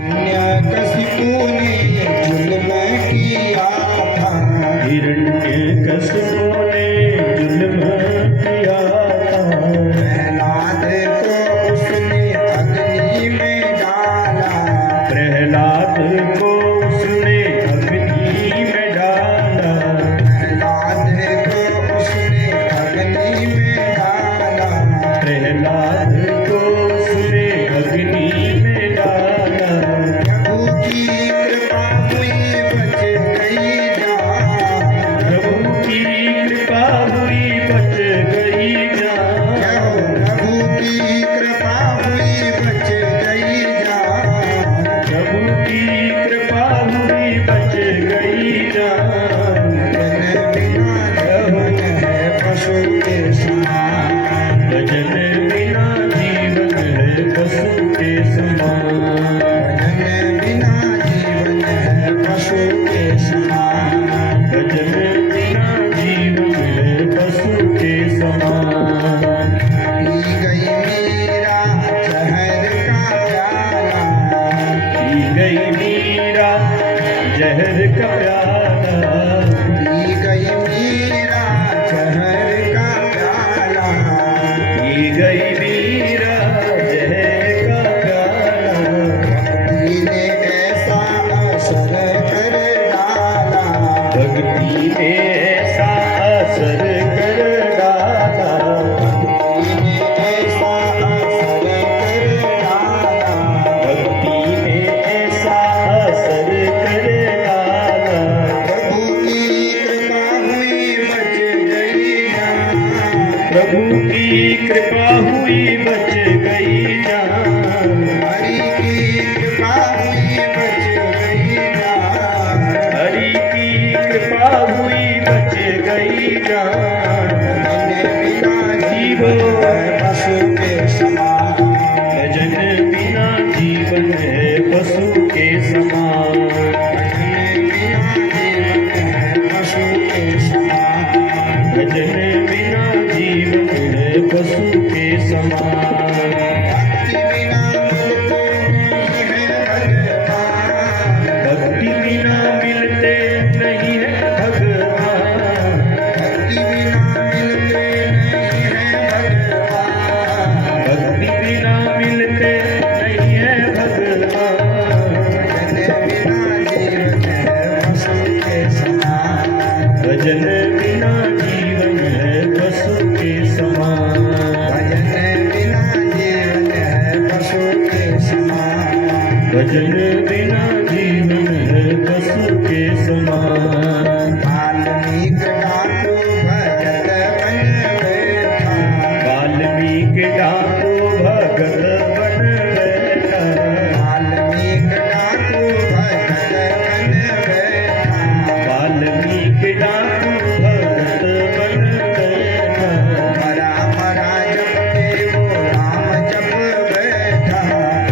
हिरण्यकशिपु ने जुल्म किया था। हिरण्यकशिपु ने जुल्म किया था। प्रहलाद को उसने अग्नि में डाला। प्रहलाद को उसने अग्नि में डाला। प्रहलाद को उसने अग्नि में डाला। प्रहलाद को उसने अग्नि में डाला। प्रभु की कृपा हुई बच गई जान। प्रभु की कृपा हुई बच गई जान। प्रभु की कृपा हुई बच गई जान। प्रभु की कृपा हुई बच गई जान। भजन बिना जीवन है पशु के समान। भजन बिना जीवन है पशु के समान। भजन बिना जीवन है पशु के समान। भजन बिना जीवन है पशु के समान। पी गई मीरा जहर का प्याला। पी गई मीरा जहर का प्याला। पी गई मीरा जहर का प्याला। पी गई मीरा जहर का प्याला। भक्ति ने ऐसा असर कर डाला। भक्ति ने ऐसा असर कर डाला। भक्ति ने ऐसा असर कर डाला। भक्ति ने ऐसा असर कर डाला। प्रभु की कृपा हुई बच गई जान। प्रभु की कृपा हुई बच गई जान। हरि की कृपा हुई बच गई जान। हरि की कृपा हुई बच गई जान। भजन बिना जीवन है पशु के समान। भजन बिना जीवन है पशु के समान। भजन बिना जीवन है पशु के समान। भजन बिना जीवन है पशु के समान। भक्ति बिना मिलते नहीं है भगवान। भक्ति बिना मिलते नहीं है भगवान। भक्ति बिना मिलते नहीं है भगवान। भजन बिना जीवन है पशु के समान। भजन बिना जीवन है पशु के समान। भजन बिना जीवन है पशु के समान। वाल्मीकि डाकू भजत बन बैठा। वाल्मीकि डाकू भगत बन बैठा। वाल्मीकि डाकू भजत बन बैठा। वाल्मीकि डाकू भगत बन बैठा। मरा मरा जपते वो राम जप बैठा।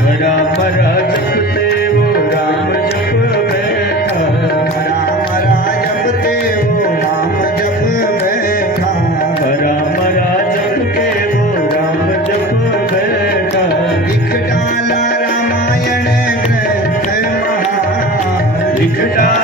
मरा मरा जपते वो राम जप बैठा। मरा मरा जपते वो राम जप बैठा। मरा मरा जपते वो राम जप बैठा। लिख डाला रामायण ग्रंथ महान। लिख डाला